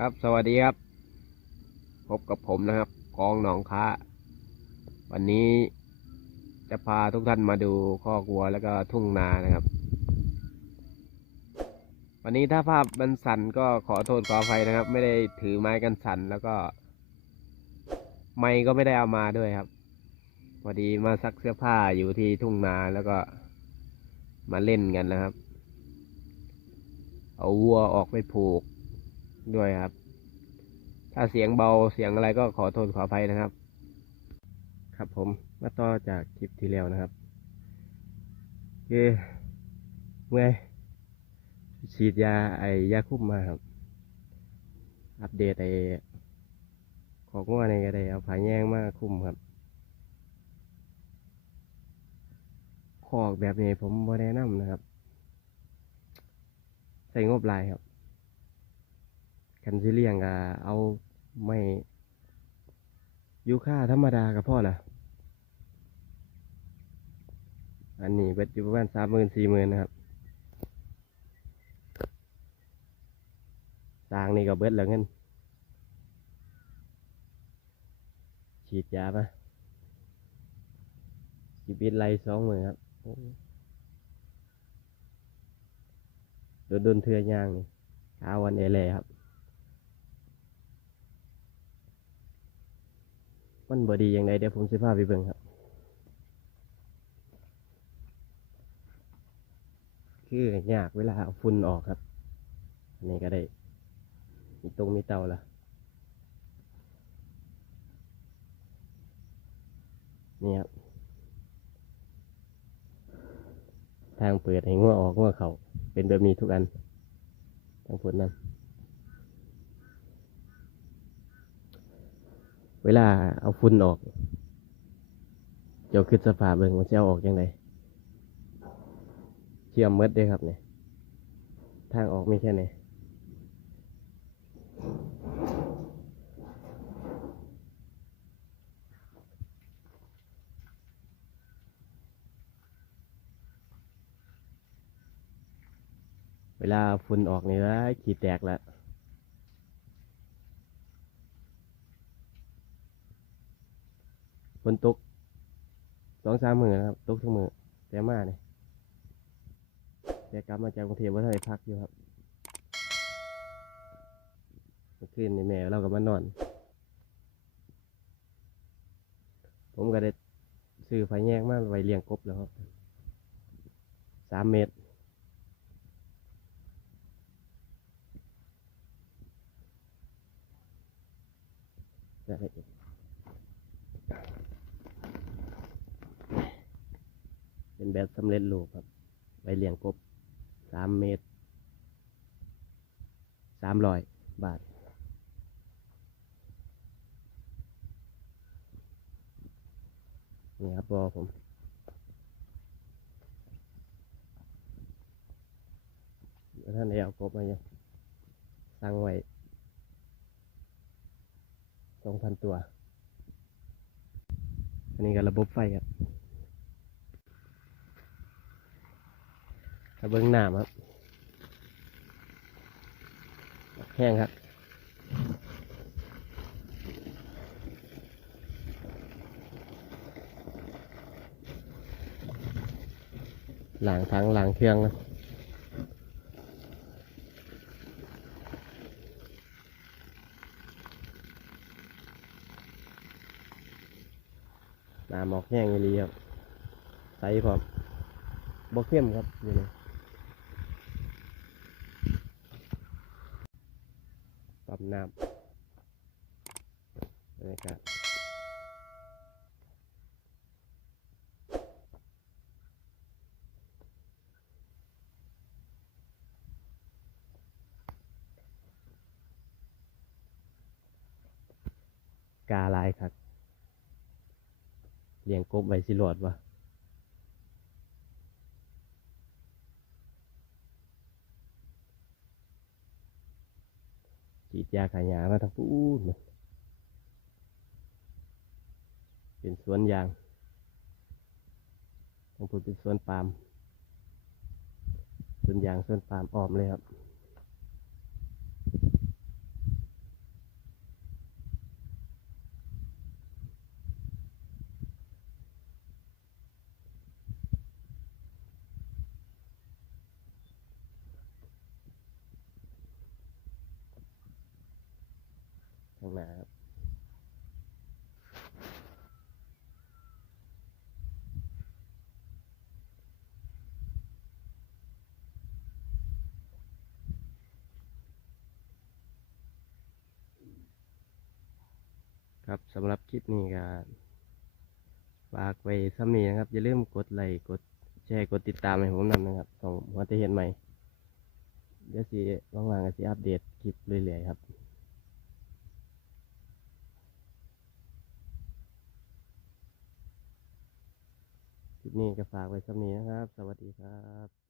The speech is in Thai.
ครับสวัสดีครับ พบกับผมนะครับกองหนองค้า วันนี้จะพาทุกท่านมาดูข้อกวัวแล้วก็ทุ่งนานะครับ วันนี้ถ้าภาพมันสั่นก็ขอโทษขออภัยนะครับ ไม่ได้ถือไม้กันสั่นแล้วก็ ไม้ก็ไม่ได้เอามาด้วยครับพอดีมาซักเสื้อผ้าอยู่ที่ทุ่งนาแล้วก็มาเล่นกันนะครับ เอาวัวออกไปผูก ด้วยครับ ถ้าเสียงเบาเสียงอะไรก็ขอโทษขออภัยนะครับ ครับผมมาต่อจากคลิปที่แล้วนะครับคือเมื่อฉีดยาไอยาคุมมาครับ อัปเดตไอของว่าในก็ไดเอาผายแยงมาคุมครับคอกแบบนี้ผมบ่แนะนำนะครับ ใส่งบลายครับ กันสิเลี้ยงก็เอาไม่ยูค่าธรรมดากับพ่อละอันนี้เบ็ดอยู่ประมาณสามหมื่นสี่หมื่นนะครับสร้างนี่ก็เบ็ดแล้วเงินฉีดยาปะชีวิตไรสองหมื่นครับโดนโดนเทือยางนี่อาวันเอเลยครับ มันบอดีอย่างไรเดี๋ยวผมสิพาไปเบิ่งครับ คือยากเวลาเอาฝุ่นออกครับ อันนี้ก็ได้ มีตรงมีเตาละนี่ครับ ทางเปิดให้งัวออกงัวเขาเป็นแบบนี้ทุกอันทางฝุ่นนั่น เวลาเอาฝุ่นออก เจ้าขึ้นสภาพเบิ่งมันจะเอาออกยังไงเชื่อมเมดด้วยครับเนี่ยทางออกมีแค่ไหนเวลาฝุ่นออกนี่และขีดแตกแล้ว ฝ นตกสองสามมือนะครับตกทั้งมือแต่มาเนี่ยแต่กลับมาจากกรุงเทพว่าท่านได้พักอยู่ครับเมื่อคืนแม่เราก็มานอน ผมก็ได้ซื้อไฟแยงมาไว้เลี้ยงกบแล้วครับสามเมตรจะได้ เป็นแบบสำเร็จรูปครับไว้เลี้ยงกบสามเมตรสามร้อยบาท นี่ครับบอผมท่านได้เอากบมายังสั่งไว้สองพันตัว อันนี้ก็ระบบไฟครับ กระเบื้องหนามครับ แห้งครับหลังทั้งหลังเครื่องนะหนามออกแห้งอีหลีครับใสพร้อมบ่เข้มครับอยู่นี่ ปั๊มน้ำบรรยากาศกาลายครับเลี้ยงกบไว้สิหลอดวะ ฉีดยาขายามาทั้งพูดเลยเป็นสวนยางทั้งพูดเป็นสวนปาล์มสวนยางสวนปาล์มอ้อมเลยครับ ข้างหน้าครับครับสำหรับคลิปนี้ก็ฝากไว้ซ้ำนี้นะครับ อย่าลืมกดไลค์กดแชร์กดติดตามให้ผมนำนะครับของหัวเตเห็นใหม่ เดี๋ยวสิว่างๆก็สิอัปเดตคลิปเรื่อยๆครับ คลิป นี้ก็ฝากไว้สำนี้นะครับ สวัสดีครับ